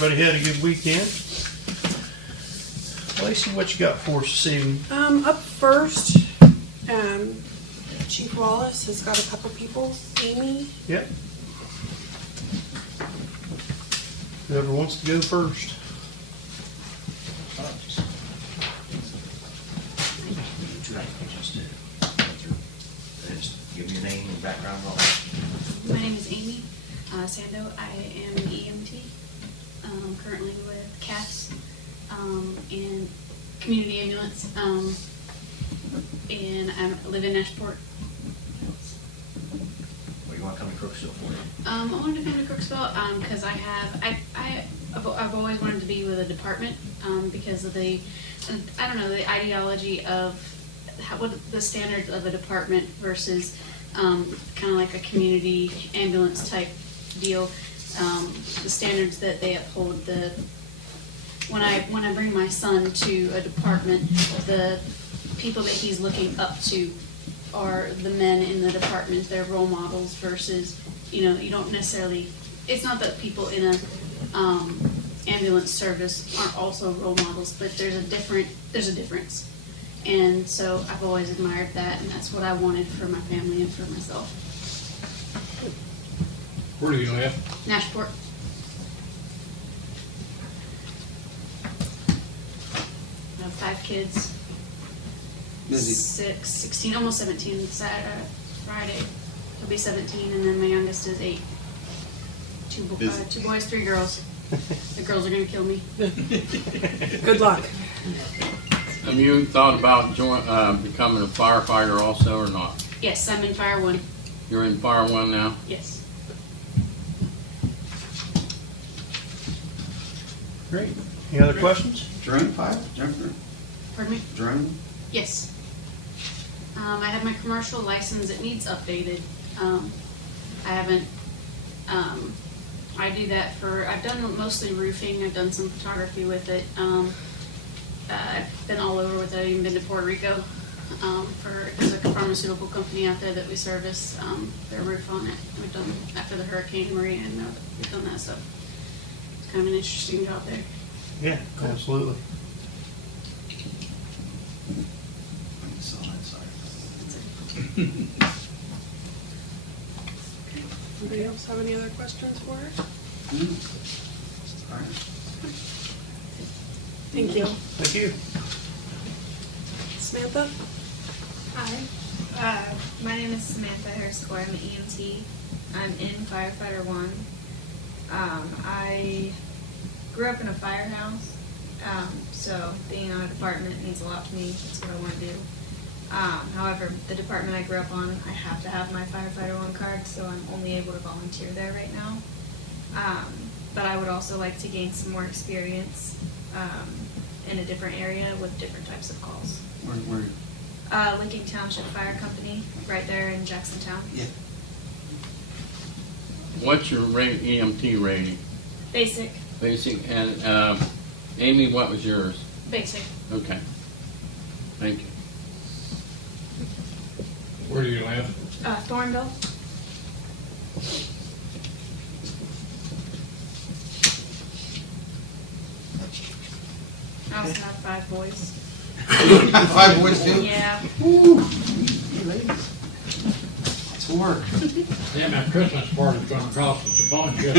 everybody had a good weekend. Lacey, what you got for us this evening? Up first, Chief Wallace has got a couple people. Amy. Yep. Whoever wants to go first. Just give me your name and background and all that. My name is Amy Sando. I am an EMT, currently with CAS and community ambulance, and I live in Ashport. What do you want to come to Crooksville for? I wanted to come to Crooksville because I've always wanted to be with a department because of the ideology of what the standards of a department versus kind of like a community ambulance type deal. The standards that they uphold. When I bring my son to a department, the people that he's looking up to are the men in the department. They're role models versus, you don't necessarily. It's not that people in a ambulance service aren't also role models, but there's a difference. And so I've always admired that, and that's what I wanted for my family and for myself. Where do you live? Nashport. I have 5 kids. Busy. 16, almost 17. Friday, he'll be 17, and then my youngest is 8. 2 boys, 3 girls. The girls are gonna kill me. Good luck. Have you thought about becoming a firefighter also or not? Yes, I'm in Fire 1. You're in Fire 1 now? Yes. Great. Any other questions? Drone pilot? Jumper? Pardon me? Drone? Yes. I have my commercial license. It needs updated. I haven't. I do that I've done mostly roofing. I've done some photography with it. I've been all over with it. I've even been to Puerto Rico there's a pharmaceutical company out there that we service their roof on it. We've done after the Hurricane Maria, and we've done that stuff. It's kind of an interesting job there. Yeah, absolutely. Anybody else have any other questions for her? All right. Thank you. Thank you. Samantha? Hi, my name is Samantha Harris-Core. I'm an EMT. I'm in Firefighter 1. I grew up in a firehouse, so being on a department means a lot to me. That's what I want to do. However, the department I grew up on, I have to have my Firefighter 1 card, so I'm only able to volunteer there right now. But I would also like to gain some more experience in a different area with different types of calls. Where? Lincoln Township Fire Company, right there in Jacksontown. Yeah. What's your EMT rating? Basic. Basic. And Amy, what was yours? Basic. Okay. Thank you. Where do you live? Thornville. I also have 5 boys. 5 boys too? Yeah. Woo. Hey, ladies. It's work. Yeah, my Christmas party's gonna cost us a bunch of.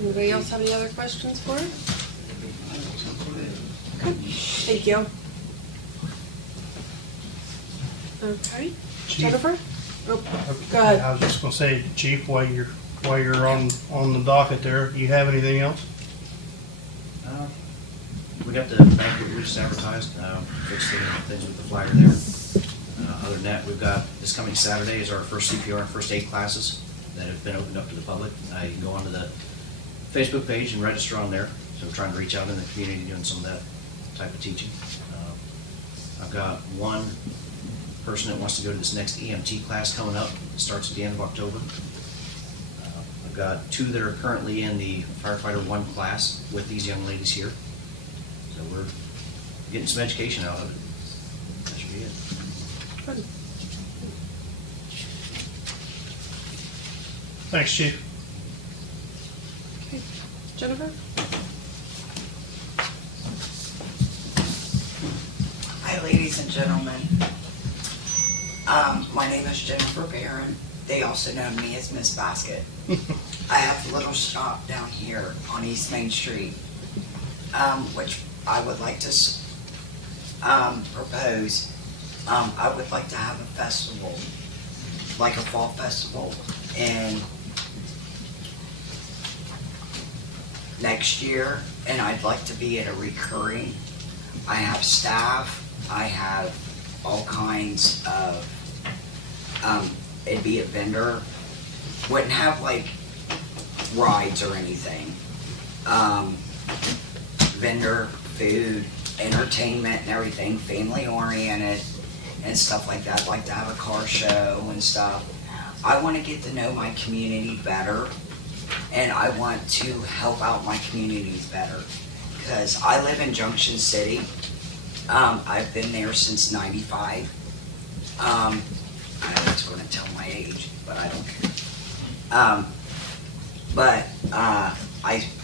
Anybody else have any other questions for her? Thank you. Okay. Jennifer? Oh, go ahead. I was just gonna say, Chief, while you're on the docket there, you have anything else? We got the banquet we just advertised, fixed things with the flyer there. Other than that, we've got, this coming Saturday is our first CPR and first aid classes that have been opened up to the public. You can go onto the Facebook page and register on there. So we're trying to reach out in the community doing some of that type of teaching. I've got one person that wants to go to this next EMT class coming up. It starts at the end of October. I've got 2 that are currently in the Firefighter 1 class with these young ladies here. So we're getting some education out of it. That should be it. Good. Thanks, Chief. Okay. Jennifer? Hi, ladies and gentlemen. My name is Jennifer Barron. They also know me as Miss Basket. I have a little shop down here on East Main Street, which I would like to propose. I would like to have a festival, like a fall festival, in next year, and I'd like to be at a recurring. I have staff. I have all kinds of, it'd be a vendor. Wouldn't have like rides or anything. Vendor, food, entertainment and everything, family oriented and stuff like that. I'd like to have a car show and stuff. I want to get to know my community better, and I want to help out my communities better. Because I live in Junction City. I've been there since '95. I know it's going to tell my age, but I don't care.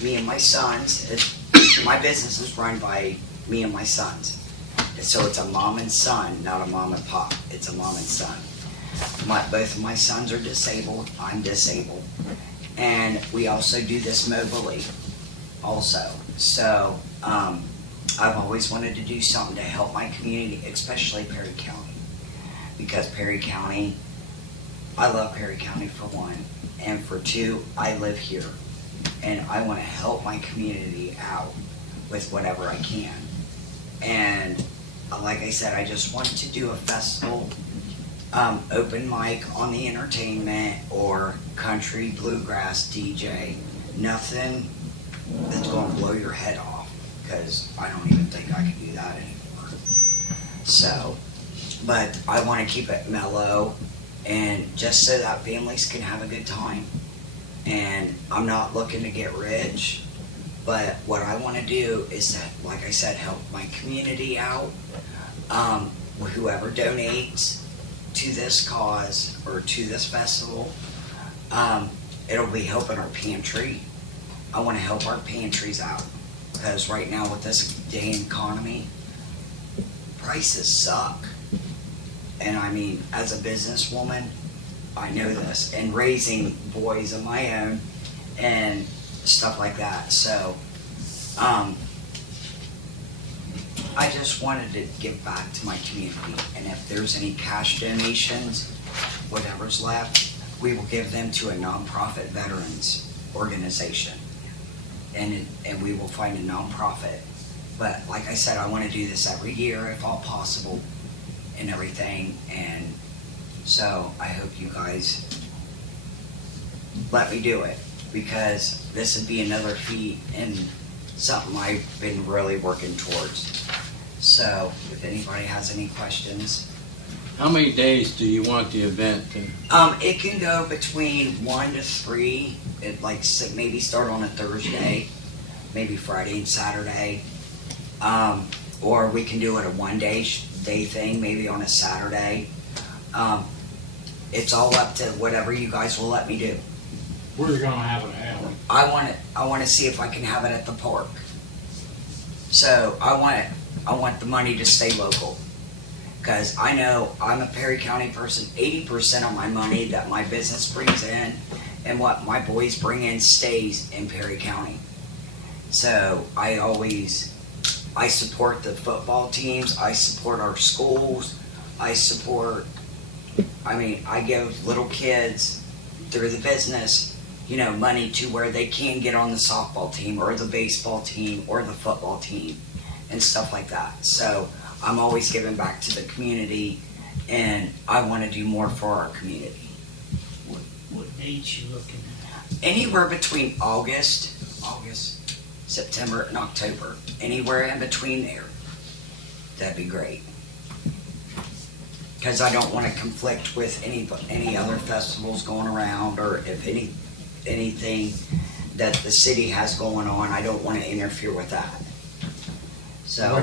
Me and my sons, my business is run by me and my sons. So it's a mom and son, not a mom and pop. It's a mom and son. Both of my sons are disabled. I'm disabled. And we also do this mobily also. So I've always wanted to do something to help my community, especially Perry County. Because Perry County, I love Perry County for one. And for two, I live here. And I want to help my community out with whatever I can. And like I said, I just wanted to do a festival, open mic on the entertainment or country bluegrass DJ. Nothing that's going to blow your head off, because I don't even think I can do that anymore. So, but I want to keep it mellow, and just so that families can have a good time. And I'm not looking to get rich, but what I want to do is that, like I said, help my community out. Whoever donates to this cause or to this festival, it'll be helping our pantry. I want to help our pantries out, because right now with this day in economy, prices suck. And I mean, as a businesswoman, I know this, and raising boys of my own and stuff like that. So, I just wanted to give back to my community, and if there's any cash donations, whatever's left, we will give them to a nonprofit veterans organization, and we will find a nonprofit. But like I said, I want to do this every year if all possible and everything, and so I hope you guys let me do it, because this would be another feat and something I've been really working towards. So if anybody has any questions. How many days do you want the event to? It can go between 1 to 3. It maybe start on a Thursday, maybe Friday and Saturday. Or we can do it a one-day thing, maybe on a Saturday. It's all up to whatever you guys will let me do. Where are you gonna have it held? I want to see if I can have it at the park. So I want the money to stay local, because I know I'm a Perry County person. 80% of my money that my business brings in and what my boys bring in stays in Perry County. So I support the football teams. I support our schools. I give little kids through the business, money to where they can get on the softball team or the baseball team or the football team and stuff like that. So I'm always giving back to the community, and I want to do more for our community. What dates you looking at? Anywhere between August, September, and October. Anywhere in between there. That'd be great. Because I don't want to conflict with any other festivals going around, or if anything that the city has going on, I don't want to interfere with that. So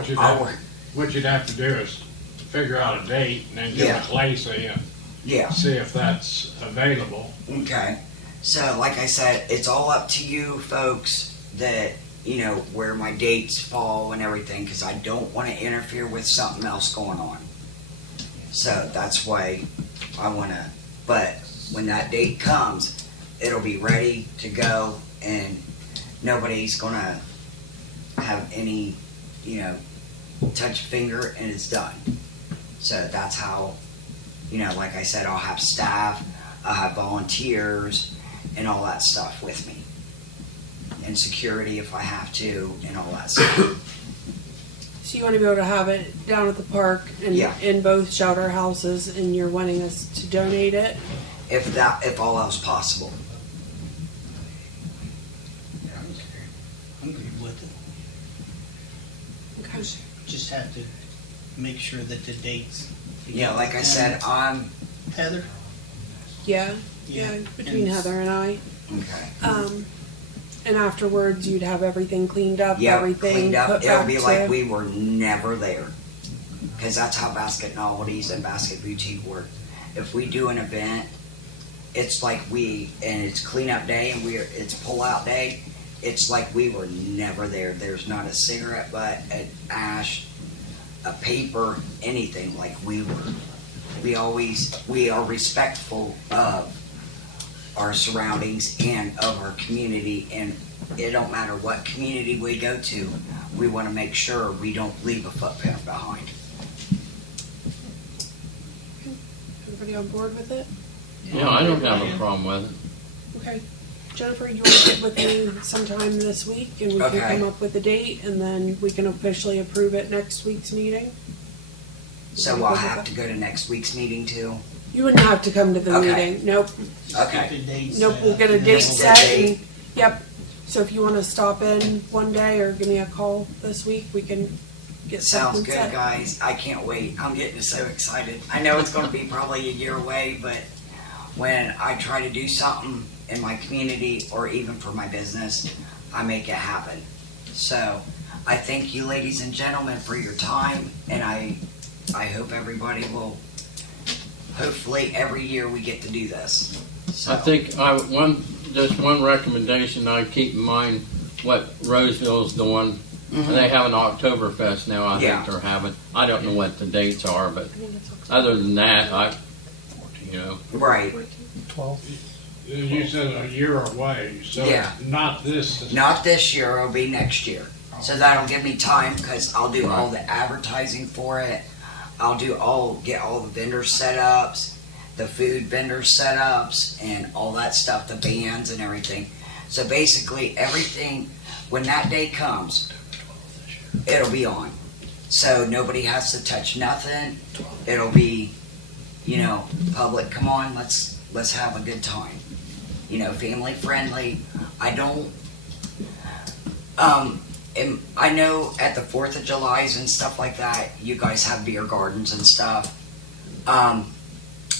What you'd have to do is figure out a date and then get Yeah. with Lacey and yeah, see if that's available. okay. So, like I said, it's all up to you folks that, you know, where my dates fall and everything, because I don't want to interfere with something else going on. So that's why I want to, but when that date comes, it'll be ready to go, and nobody's going to have any, you know, touch a finger and it's done. So that's how, you know, like I said, I'll have staff, I'll have volunteers, and all that stuff with me. And security if I have to, and all that stuff. So you want to be able to have it down at the park and Yeah. in both shelter houses, and you're wanting us to donate it? If all else possible. I'm good with it. Okay. Just have to make sure that the dates. Yeah, like I said, I'm, Heather? Yeah, yeah, between and- Heather and I. okay. And afterwards, you'd have everything cleaned up, Yeah, everything cleaned up. put It'll back be to. like we were never there. Because that's how Basket Novelties and Basket Boutique work. If we do an event, it's like and it's cleanup day and it's pull out day, it's like we were never there. There's not a cigarette butt, an ash, a paper, anything like we were. We are respectful of our surroundings and of our community, and it don't matter what community we go to, we want to make sure we don't leave a footprint behind. Everybody on board with it? Yeah, I don't have a problem with it. Okay. Jennifer, you want to get with me sometime this week, and we Okay. can come up with a date, and then we can officially approve it next week's meeting? So I'll have to go to next week's meeting too? You wouldn't have to come to the Okay. meeting. Nope. Okay. Get the date Nope, set we'll up, get a and date then Get a set. date. And, yep. So if you want to stop in one day or give me a call this week, we can get Sounds something good, set. guys. I can't wait. I'm getting so excited. I know it's going to be probably a year away, but when I try to do something in my community or even for my business, I make it happen. So I thank you, ladies and gentlemen, for your time, and I hope everybody will. Hopefully, every year we get to do this. So, I think just one recommendation I keep in mind what Roseville's doing. Mhm. They have an Oktoberfest now. I Yeah. think they're having. I don't know what the dates are, but I think it's other than that, you know, right. 12. You said a year away, so Yeah. not this. Not this year, it'll be next year. So that'll give me time, because I'll do all the advertising for it. Get all the vendor setups, the food vendor setups, and all that stuff, the bands and everything. So basically, everything, when that day comes, it'll be on. So nobody has to touch nothing. It'll be, you know, public, come on, let's have a good time. You know, family friendly. And I know at the 4th of July's and stuff like that, you guys have beer gardens and stuff.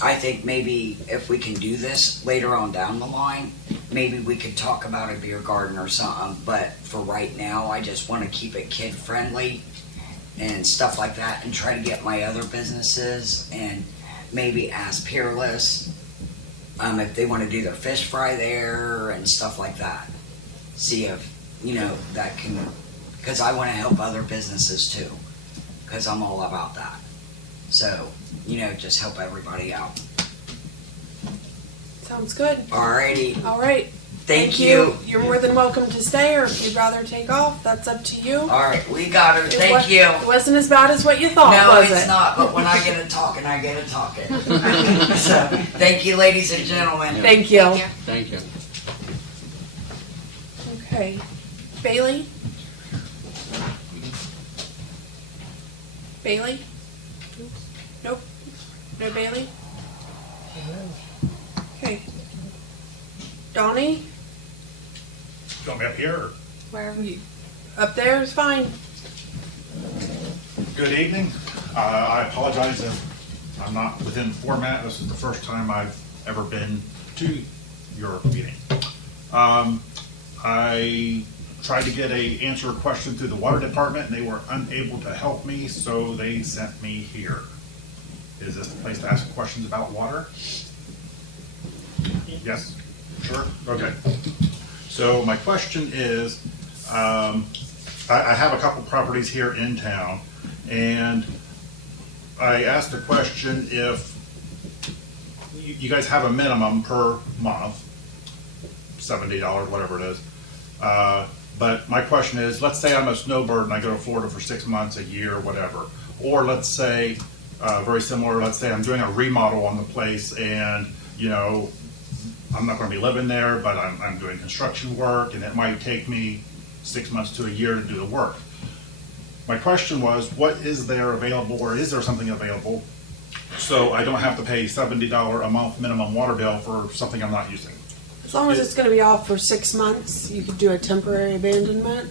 I think maybe if we can do this later on down the line, maybe we could talk about a beer garden or something. But for right now, I just want to keep it kid friendly and stuff like that, and try to get my other businesses, and maybe ask Peerless if they want to do their fish fry there and stuff like that. See if, you know, that can, because I want to help other businesses too, because I'm all about that. So, you know, just help everybody out. Sounds good. Alrighty, All right. thank you. You're more than welcome to stay, or if you'd rather take off, that's up to you. Alright, we got her, It thank wa- you. It wasn't as bad as what you thought, No, was it's it? not, but when I get a talking, I get a talking. So, thank you, ladies and gentlemen. Thank you. thank you. Okay. Bailey? Bailey? Nope. No Bailey? Okay. Donnie? You want me up here? Or? Wherever you. Up there is fine. Good evening. I apologize if I'm not within the format. This is the first time I've ever been to your meeting. I tried to answer a question through the water department, and they were unable to help me, so they sent me here. Is this the place to ask questions about water? Yes? Sure, okay. So my question is, I have a couple properties here in town, and I asked a question if you guys have a minimum per month, $70, whatever it is. But my question is, let's say I'm a snowbird and I go to Florida for 6 months, a year, whatever. Or let's say, very similar, let's say I'm doing a remodel on the place and, you know, I'm not gonna be living there, but I'm doing construction work and it might take me 6 months to a year to do the work. My question was, what is there available, or is there something available so I don't have to pay $70 a month minimum water bill for something I'm not using? As long as it's gonna be off for 6 months, you could do a temporary abandonment.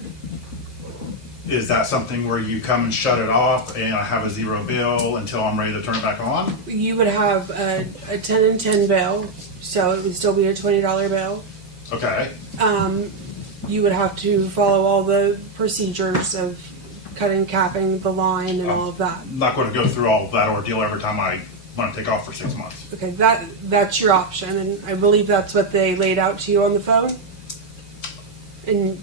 Is that something where you come and shut it off and I have a zero bill until I'm ready to turn it back on? You would have a 10 and 10 bill, so it would still be a $20 bill. Okay, You would have to follow all the procedures of cutting, capping the line and all of that. I'm not gonna go through all of that ordeal every time I wanna take off for 6 months. Okay, that's your option, and I believe that's what they laid out to you on the phone. And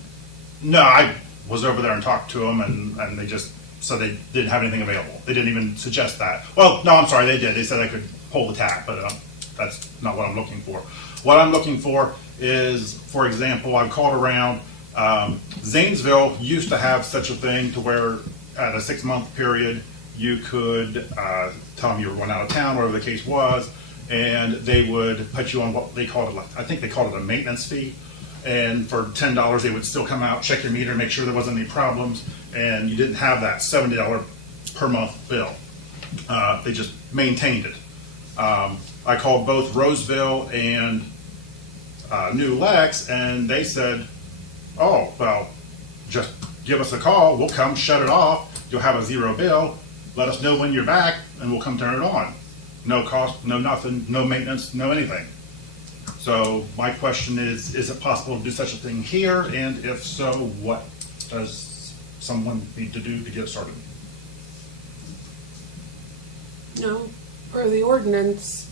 No, I was over there and talked to them, and they just said they didn't have anything available. They didn't even suggest that. Well, no, I'm sorry, they did. They said I could pull the tap, but that's not what I'm looking for. What I'm looking for is, for example, I've called around. Zanesville used to have such a thing to where at a 6 month period, you could tell them you were going out of town, whatever the case was, and they would put you on what they called it, I think they called it a maintenance fee. And for $10, they would still come out, check your meter, make sure there wasn't any problems, and you didn't have that $70 per month bill. They just maintained it. I called both Roseville and New Lex, and they said, oh, well, just give us a call, we'll come shut it off, you'll have a zero bill, let us know when you're back, and we'll come turn it on. No cost, no nothing, no maintenance, no anything. So my question is it possible to do such a thing here? And if so, what does someone need to do to get started? no, per the ordinance.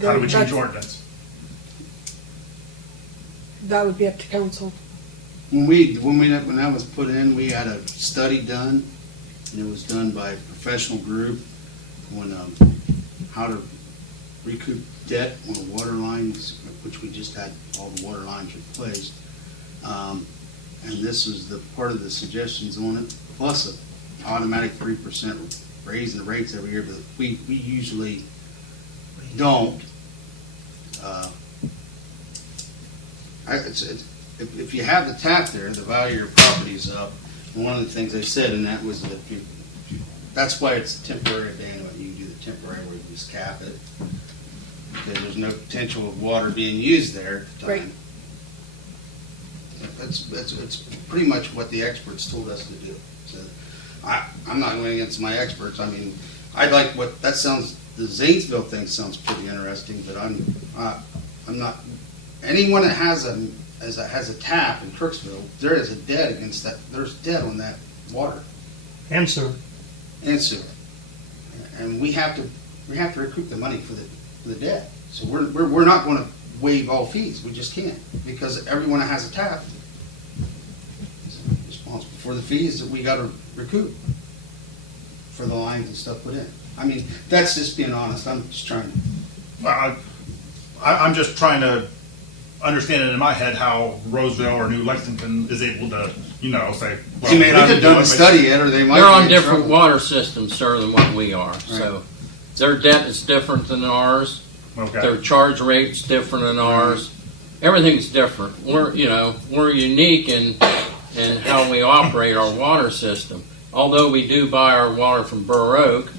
How do we change that's- the ordinance? That would be up to council. When that was put in, we had a study done, and it was done by a professional group on how to recoup debt on the water lines, which we just had all the water lines replaced. And this was the part of the suggestions on it, plus an automatic 3% raise in the rates every year, but we usually don't. If you have the tap there, the value of your property is up. And one of the things they said, and that was that that's why it's temporary abandonment. You do the temporary where you just cap it, because there's no potential of water being used there at the time. Right. That's pretty much what the experts told us to do. So I'm not going against my experts. I mean, I like what that sounds. The Zanesville thing sounds pretty interesting, but I'm not. Anyone that has a tap in Crooksville, there is a debt against that. There's debt on that water And sewer. and sewer, and we have to recoup the money for the debt. So we're not going to waive all fees. We just can't, because everyone that has a tap is responsible for the fees that we got to recoup for the lines and stuff put in. I mean, that's just being honest. I'm just trying to. Well, I'm just trying to understand it in my head how Roseville or New Lexington is able to, say, well, They may not we have could done do a it, study yet, or they might. They're be on in different trouble. water systems, sir, than what we are. So their debt is different than ours. but- Their Okay, charge rate's different than ours. Everything's different. We're unique in how we operate our water system. Although we do buy our water from Burr Oak,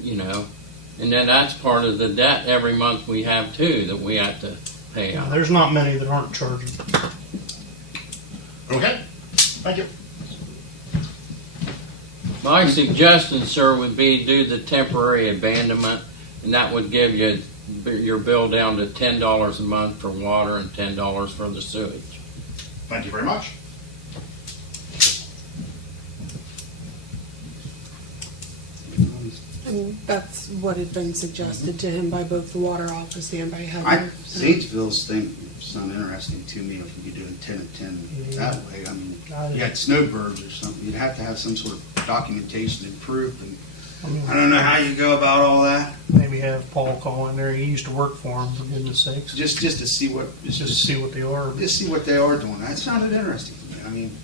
and then that's part of the debt every month we have too, that we have to pay out. There's not many that aren't charging. okay, thank you. My suggestion, sir, would be do the temporary abandonment, and that would give you your bill down to $10 a month for water and $10 for the sewage. Thank you very much. And that's what had been suggested to him by both the water office and by Heather. So- Zanesville's thing sounded interesting to me, if you could do a 10 and 10 that way. I mean, you had snowbirds or something, you'd have to have some sort of documentation and proof, and I don't know how you go about all that, Maybe have Paul call in there. He used to work for him, for goodness sakes. just to see what, Just to see what they are. just see what they are doing. That sounded interesting to me. I mean,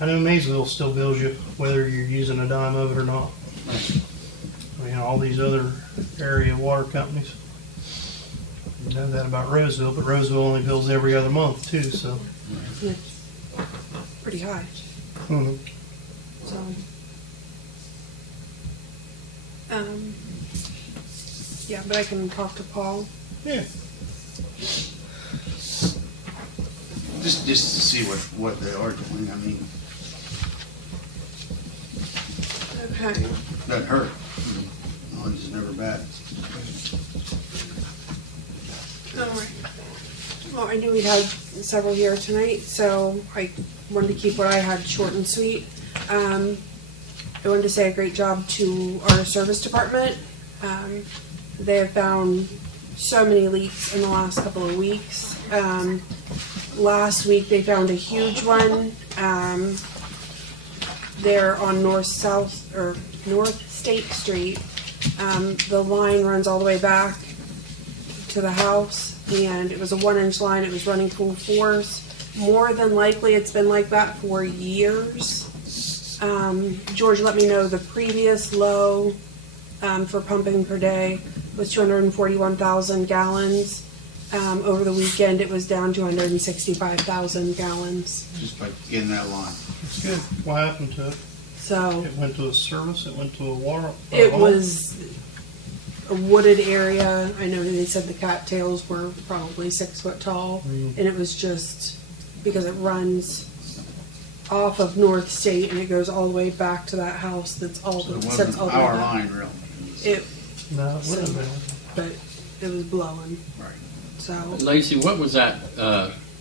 I know Maysville still bills you whether you're using a dime of it or not. I mean, all these other area water companies. You know that about Roseville, but Roseville only bills every other month too, so. It's pretty high, Mhm. so. Yeah, but I can talk to Paul. Yeah. just to see what they are doing. I mean, Okay. doesn't hurt. Knowledge is never bad. All right. Well, I knew we'd had several here tonight, so I wanted to keep what I had short and sweet. I wanted to say a great job to our service department. They have found so many leaks in the last couple of weeks. Last week they found a huge one. There on North State Street. The line runs all the way back to the house, and it was a 1-inch line. It was running full force. More than likely, it's been like that for years. George let me know the previous low for pumping per day was 241,000 gallons. Over the weekend, it was down to 165,000 gallons. Just by getting that line. It's good. What happened to it? So It went to a service, it went to a water. it was a wooded area. I know they said the cattails were probably 6 foot tall, and it was just because it runs off of North State and it goes all the way back to that house that's all So it sits wasn't all the way our back. line, really. It, No, it wouldn't have been. but it was blowing. Right. So Lacey, what was that,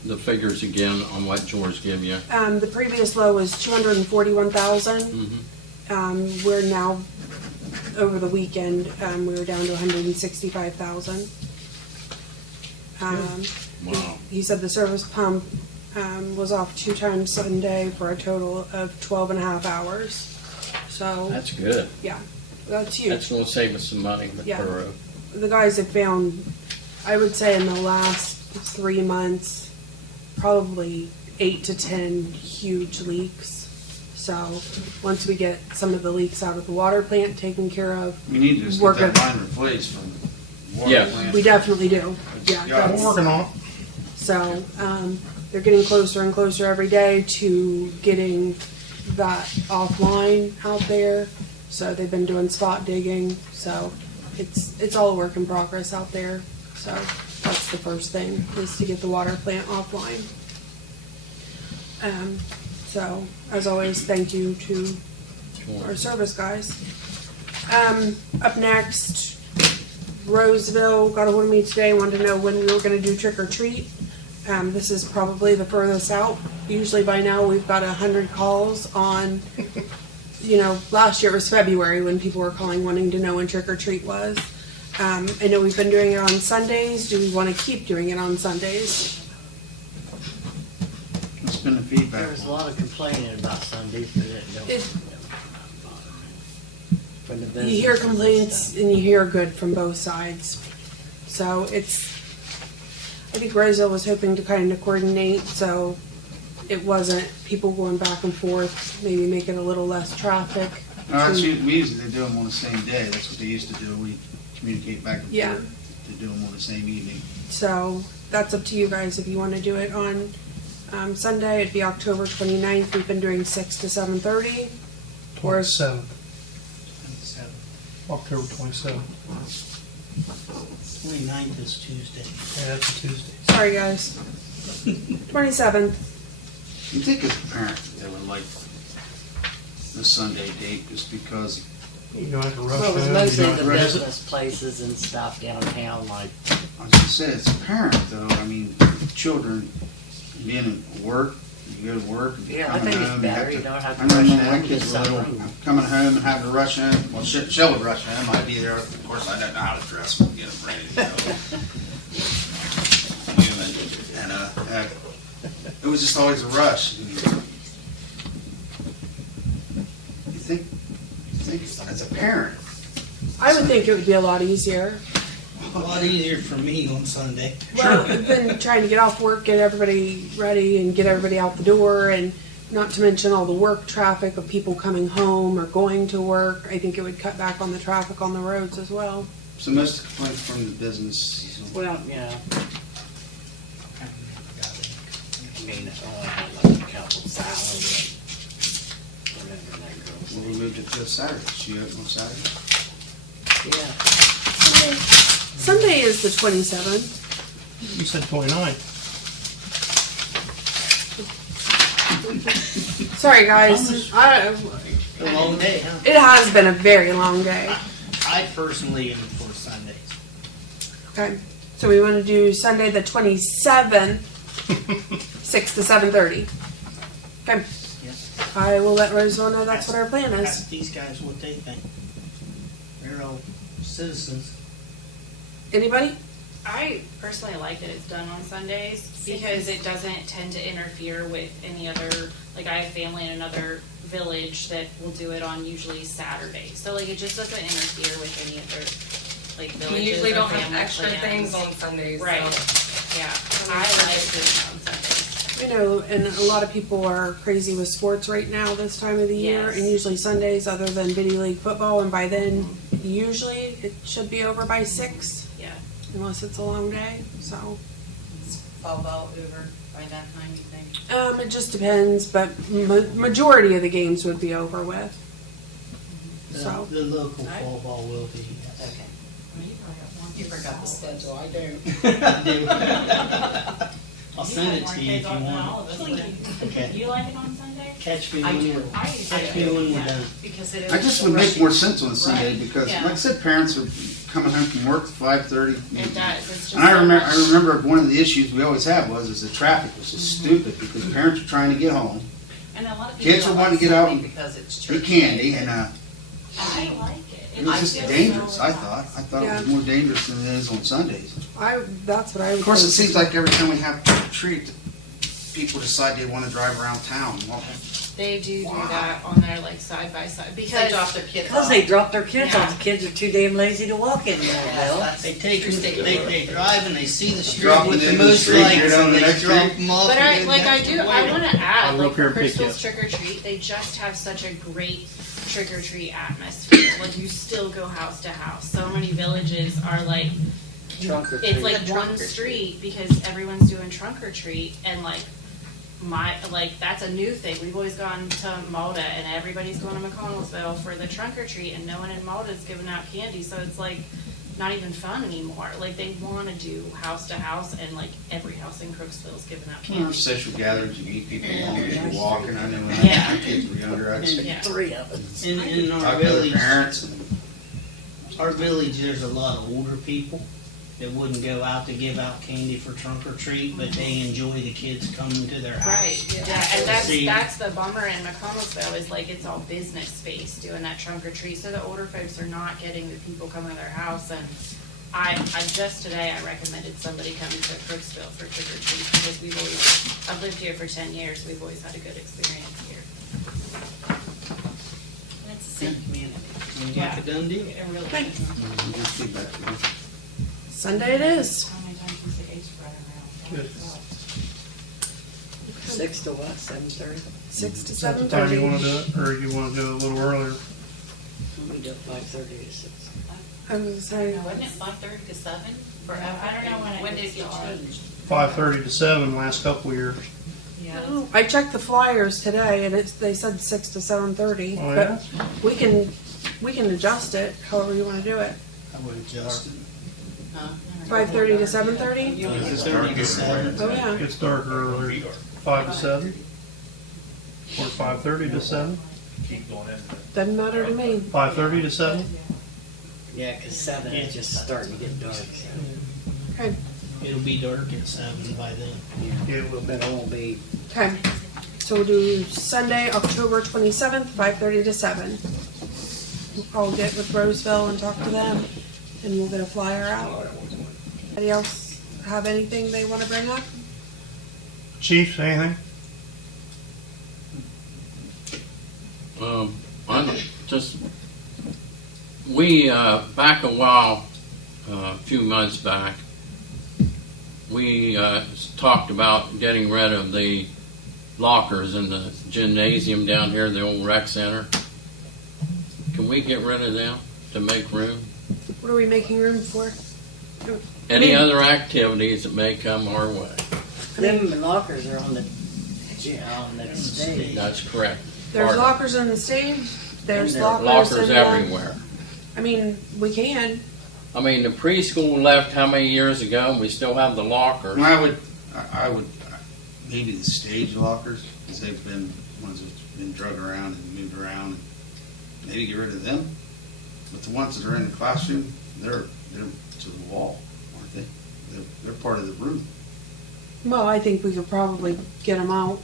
the figures again on what George gave you? the previous low was 241,000. Mhm. We're now over the weekend. We were down to 165,000. Wow. He said the service pump was off 2 times Sunday for a total of 12 and a half hours. So That's good. yeah, that's huge. That's gonna save us some money with Yeah. Borough. The guys have found, I would say in the last 3 months, probably 8 to 10 huge leaks. So once we get some of the leaks out of the water plant taken care of, We need to just Work get that it. line replaced from the water Yeah. plant. we definitely do. Yeah, Yeah. that's- We're working on it. So, they're getting closer and closer every day to getting that offline out there. So they've been doing spot digging, so it's all a work in progress out there. So that's the first thing, is to get the water plant offline. So, as always, thank you to our service guys. Up next, Roseville got a hold of me today, wanted to know when we were gonna do trick or treat. This is probably the furthest out. Usually by now, we've got 100 calls on, last year it was February when people were calling wanting to know when trick or treat was. I know we've been doing it on Sundays. Do we wanna keep doing it on Sundays? What's been the feedback? There was a lot of complaining about Sundays, but It- from the You business. hear and complaints stuff. and you hear good from both sides. So I think Roseville was hoping to kind of coordinate, so it wasn't people going back and forth, maybe make it a little less traffic. We usually do them on the same day. That's what they used to do. We communicate back and Yeah. forth to do them on the same evening. So that's up to you guys if you want to do it on Sunday. It'd be October 29th. We've been doing 6 to 7:30. Or 27th, October 27th. 29th is Tuesday. Yeah, that's a Tuesday. sorry guys, 27th. You think as a parent they would like the Sunday date just because You don't have to rush Well, it was home. mostly You don't the have to rush- business places and stuff downtown, like, I was gonna say, as a parent though, I mean, children being at work, you go to work, and Yeah, I coming think it's home, better. you You don't have I to remember rush when my home, kids just were little, sunroom. coming home and having to rush home. Well, Shell would rush home. I'd be there. Of course, I don't know how to dress and get them ready to go. Human. And it was just always a rush. You think as a parent, I would think it would be a lot easier. A lot easier for me on Sunday. Well, than trying to get off work, get everybody ready, and get everybody out the door, and not to mention all the work traffic of people coming home or going to work. I think it would cut back on the traffic on the roads as well. so most of the complaints from the business. Well, yeah, I mean, like council salary and whatever that goes. Well, we moved it to Saturday. She open on Saturday. Yeah, Sunday is the 27th. You said 29. Sorry, guys. A long day, huh? It has been a very long day. I personally am for Sundays. Okay, so we want to do Sunday the 27th, 6 to 7:30. Okay, Yes. I will let Roseville know that's what our plan is. Ask these guys what they think. They're all citizens. Anybody? I personally like that it's done on Sundays because it doesn't tend to interfere with any other, like I have family in another village that will do it on usually Saturdays. So like it just doesn't interfere with any other like We villages usually or don't have family extra plans. things on Sundays. Right, So. yeah. I like doing it on Sundays. You know, and a lot of people are crazy with sports right now this time of the year, Yes. and usually Sundays, other than Biddy League football, and by then, usually it should be over by 6, Yeah. unless it's a long day. So, Fall over by that time, you think? it just depends, but majority of the games would be over with. So. The local fall ball will be, yes. Okay. You forgot the schedule, I do. I do. I'll send it to you if you want. Okay. You like it on Sunday? Catch me I when do. we're, I usually catch me do, when we're yeah. done. Because it is. I just would make more sense on Sunday Right. because, Yeah. like I said, parents are coming home from work at 5:30. It does. It's just And I so remember, much- I remember one of the issues we always had was the traffic was just Mm-hmm. stupid because parents were trying to get home. And a lot of people Kids were don't wanting to like get out Sunday and because it's get church. candy, and I like it. it was I just feel dangerous. so- I thought it was Yeah. more dangerous than it is on Sundays. That's what I would Of course, it think. seems like every time we have trick or treat, people decide they want to drive around town. Well, They do that on their like side by side They because drop their kids because off. they drop their kids Yeah. off. The kids are too damn lazy to walk in there, hell. That's They take, interstate they drive and they see the street Drop with it the in the most street, lights get on and the they next drop street. them off. But and I then like I have to do. wait. I want to add I'll like look here for and pick you Crystal's up. trick or treat. They just have such a great trick or treat atmosphere. Like you still go house to house. So many villages are like Trunk or it's treat. like Trunk one or treat. street because everyone's doing trunk or treat and like that's a new thing. We've always gone to Malta and everybody's going to McConnellsville for the trunk or treat and no one in Malta is giving out candy. So it's like not even fun anymore. Like they want to do house to house and like every house in Crooksville is giving out you know, candy. social gatherings, you meet people along as you're walking. I know when Yeah. my kids were younger, I'd say, Yeah. 3 of us. In our talk to their village, parents. And our village, there's a lot of older people that wouldn't go out to give out candy for trunk or treat, but they enjoy the kids coming to their house. Right, yeah, and See- that's the bummer in McConnellsville is like it's all business space doing that trunk or treat, so the older folks are not getting the people coming to their house, and I just today I recommended somebody coming to Crooksville for trick or treat because I've lived here for 10 years, we've always had a good experience here. And it's the same community. Seems Yeah. like a done deal. It really Okay. is. just feedback, you know. Sunday it is. How many times you say H spread around? Good. 6 to what, 7:30? 6 to Is that the time you 7:30. want to do it, or you want to do it a little earlier? We do 5:30 to 6. I was gonna say, Wasn't it 5:30 to 7? I don't know when it did it get started. changed? 5:30 to 7 last couple of years. Yeah. I checked the flyers today, and they said 6 to 7:30. Oh, yeah? But we can adjust it however you want to do it. I would adjust it. Huh? 5:30 to 7:30. 30 to 7. Oh yeah. It gets darker earlier, 5 to 7, or 5:30 to 7, Doesn't matter to me. 5:30 to 7. Yeah, because 7 is just starting to get dark. So. Okay. It'll be dark at 7 by then. Yeah, it will be. But it won't be. Okay. So we'll do Sunday, October 27th, 5:30 to 7. I'll get with Roseville and talk to them, and we'll get a flyer out. Anybody else have anything they want to bring up? Chief, anything? I'm just, we, back a while, a few months back, we talked about getting rid of the lockers in the gymnasium down here, the old rec center. Can we get rid of them to make room? What are we making room for? Any other activities that may come our way? Them lockers are on the stage. That's correct. There's Pardon. lockers on the stage. There's There are lockers, lockers in everywhere. I mean, we can. I mean, the preschool left how many years ago, and we still have the lockers. I would, maybe the stage lockers, because they've been ones that's been drug around and moved around, and maybe get rid of them. But the ones that are in the classroom, they're to the wall, aren't they? They're part of the room. Well, I think we could probably get them out.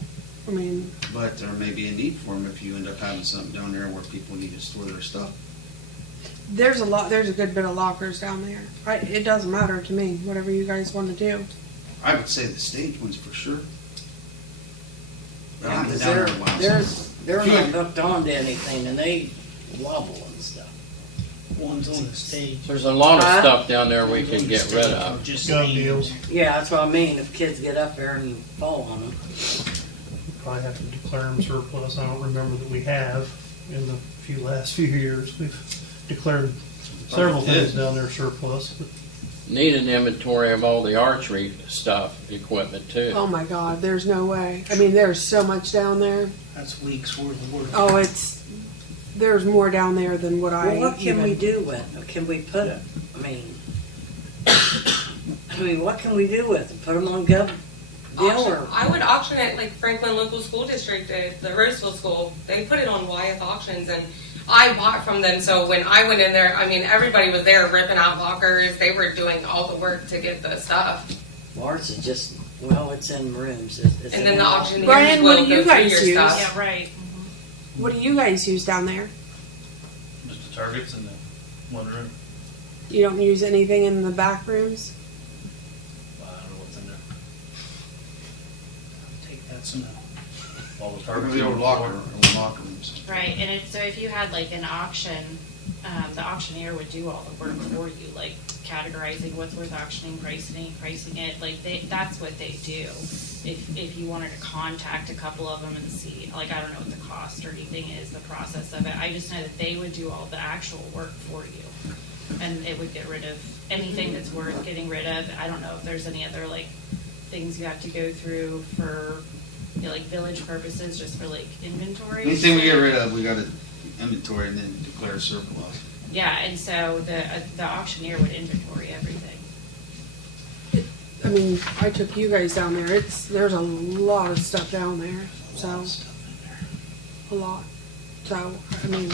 I mean, But there may be a need for them if you end up having something down there where people need to store their stuff. there's a good bit of lockers down there. It doesn't matter to me, whatever you guys want to do. I would say the stage ones for sure. But I Yeah, haven't been 'cause down there in a while, so- they're not hooked on to anything and they wobble and stuff. Ones on the stage. There's a lot of Huh? stuff down there we could get rid of. Just Gun leave. deals. Yeah, that's what I mean, if kids get up there and fall on them. Probably have to declare them surplus. I don't remember that we have in the last few years. We've declared several things down there surplus. But Need an inventory of all the archery stuff, equipment too. Oh my God, there's no way. I mean, there's so much down there. That's weeks worth of work. Oh, there's more down there than what I Well, what can even. we do with them? Can we put, what can we do with them? Put them on deal or? I would auction it like Franklin Local School District did, the Roseville School. They put it on Wyeth Auctions, and I bought from them. So when I went in there, I mean, everybody was there ripping out lockers. They were doing all the work to get the stuff. Ours is just, well, it's in rooms. It's And then the auctioneers Brian, what will do you go through guys your use? stuff. Yeah, right. What do you guys use down there? Just the targets in the one room. You don't use anything in the back rooms? I don't know what's in there. Take that some. All the Or targets. the old in the locker floor. rooms. Right, and so if you had like an auction, the auctioneer would do all the work for you, like categorizing what's worth auctioning, pricing it, like that's what they do. If you wanted to contact a couple of them and see, like, I don't know what the cost or anything is, the process of it, I just know that they would do all the actual work for you. And it would get rid of anything that's worth getting rid of. I don't know if there's any other like things you have to go through for, like village purposes, just for like inventory. Anything we get rid of, we gotta inventory and then declare surplus. Yeah, and so the auctioneer would inventory everything. I mean, I took you guys down there. There's a lot of stuff down there. So a lot. So I mean,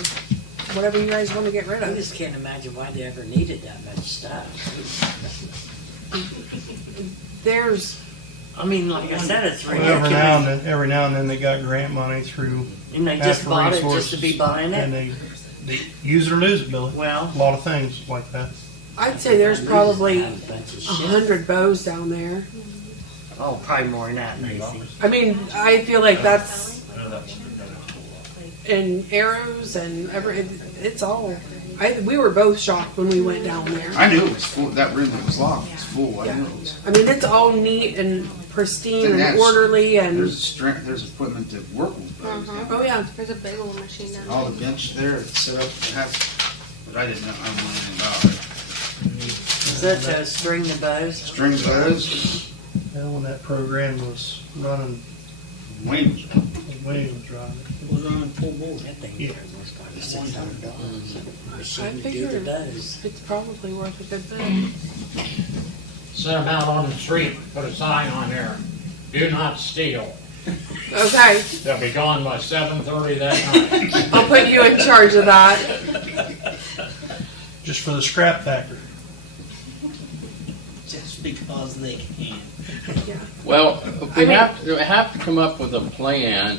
whatever you guys want to get rid I of. just can't imagine why they ever needed that much stuff. There's I mean, like I said, it's Well, ridiculous. every now and then they got grant money through And they just natural bought it just resources, to be buying and it. they use it or lose it, Billy. Well, A lot of things like that. I'd say there's probably Have a bunch of shit. 100 bows down there. Oh, probably more than that, Macy. I mean, I feel like that's I know that's- and arrows and it's all. We were both shocked when we went down there. I knew it was full, that room that was locked was full, I knew it was. I mean, it's all neat and pristine And and that's- orderly and. There's equipment to work with those. Oh yeah. There's a big old machine down there. All the bench there, it's set up to have, but I didn't know, I don't know anything about it. Is that to string the bows? String bows, Well, when that program was running, Wayne was Wayne was driving. Was running full board. That thing Yeah. was probably $600. I Machine to do figure the bows. it's probably worth a good bit. Set them out on the street, put a sign on there, do not steal. Okay, They'll be gone by 7:30 that night. I'll put you in charge of that. Just for the scrap factory. Just just because they can. Yeah. Well, we I mean- have to come up with a plan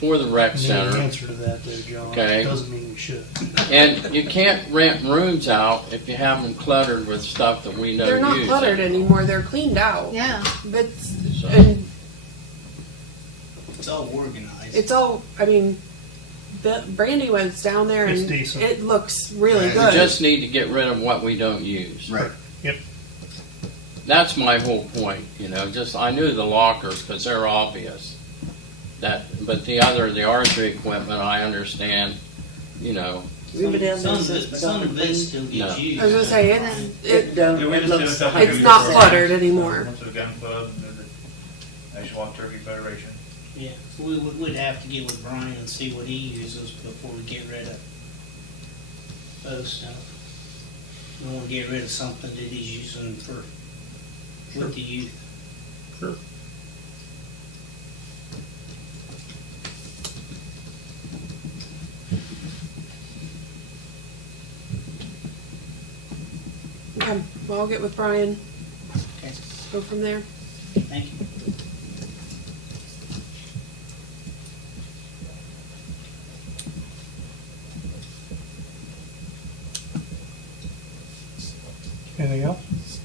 for the rec And the center. answer to that, though, John, Okay. doesn't mean you should. And you can't rent rooms out if you have them cluttered with stuff that we don't They're not use. cluttered anymore. They're cleaned out. Yeah. But So- and It's all organized. it's all. I mean, Brandy was down there It's and decent. it looks really Yeah, good. We just need to get rid of what we don't use. Right. Yep. That's my whole point, you know, just, I knew the lockers, because they're obvious. But the archery equipment, I understand, you know, Some of it still No. gets used. I was gonna say it don't. Yeah, we just did a couple it's years not ago. cluttered anymore. Went to the gun club and then the National Turkey Federation. Yeah, we'd have to get with Brian and see what he uses before we get rid of those stuff. We don't wanna get rid of something that he's using with the youth. Sure. Okay, well, I'll get with Brian. Okay. Go from there. Thank you. Anything else?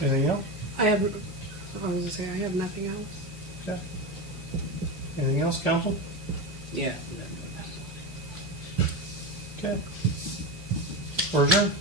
Anything else? I was gonna say I have nothing else. Okay. Anything else, council? Yeah. Okay. We're adjourned.